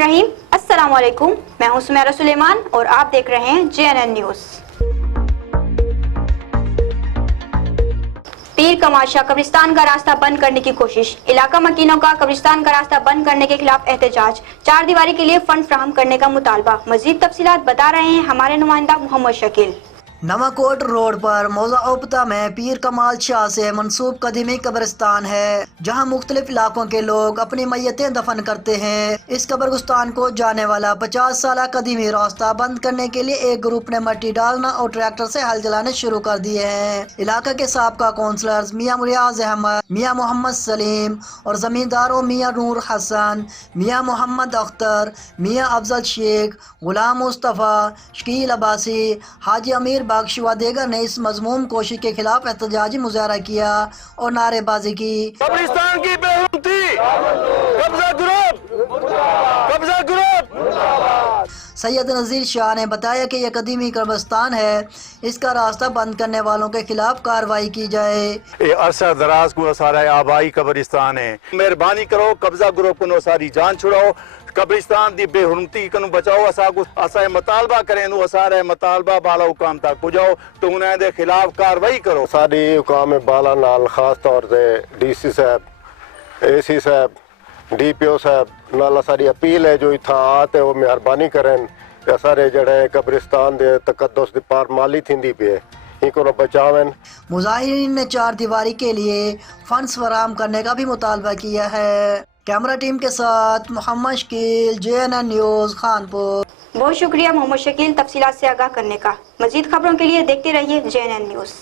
बिस्मिल्लाहिर्रहमानिर्रहीम। अस्सलाम वालेकुम, मैं हूं सुमेरा सुलेमान और आप देख रहे हैं JNN न्यूज़। पीर कमाशा कब्रिस्तान का रास्ता बंद करने की कोशिश। इलाका मकीनों का कब्रिस्तान का रास्ता बंद करने के खिलाफ एहतजाज। चार दीवारी के लिए फंड फ्राहम करने का मुतालबा। मजीद तफसीलात बता रहे हैं हमारे नुमाइंदा मोहम्मद शकील। नवाकोट रोड पर मौजा उप्ता में पीर कमाल शाह से मंसूब कदीमी कब्रिस्तान है, जहां मुख्तलिफ इलाकों के लोग अपनी मैयतें दफन करते हैं। इस कब्रिस्तान को जाने वाला 50 साल कदीमी रास्ता बंद करने के लिए एक ग्रुप ने मट्टी डालना और ट्रैक्टर से हल जलाने शुरू कर दिए हैं। इलाका के साबका कौंसलर्स मियां रियाज अहमद, मियां मोहम्मद सलीम और जमींदारों मियां नूर हसन, मियां मोहम्मद अख्तर, मियां अफजल शेख, गुलाम मुस्तफ़ा, शकील अब्बासी, हाजी अमीर बख्श व दीगर ने इस मजमूम कोशिश के खिलाफ एहतजाजी मुजाहरा किया और नारेबाजी की। कब्रिस्तान की बेहुरमती, कब्जा ग्रुप। सैयद नज़ीर शाह ने बताया कि यह कदीमी कब्रिस्तान है, इसका रास्ता बंद करने वालों के खिलाफ कार्रवाई की जाए। ये अरसा दराज को सारा आबाई कब्रिस्तान है, मेहरबानी करो कब्जा ग्रुप को सारी जान छुड़ाओ, कब्रिस्तान दी बेहुरमती को बचाओ। असा मुतालबा करें असारे मुतालबा बाला हुकाम तक पुजाओ तो उन्हें दे खिलाफ कार्रवाई करो। सारी हुकाम बाला नाल खास तौर से DC साहब, AC साहब, DPO साहब नाल सारी अपील है जो इतना आते वो मेहरबानी करें सारे जड़े कब्रिस्तान दे तकद्दुस दी पार माली थींदी पे इनको बचावें। मुजाहिरीन ने चार दीवारी के लिए फंड्स फराहम करने का भी मुतालबा किया है। कैमरा टीम के साथ मोहम्मद शकील, JNN न्यूज़, खानपुर। बहुत शुक्रिया मोहम्मद शकील तफसीलात से आगाह करने का। मजीद खबरों के लिए देखते रहिए JNN न्यूज़।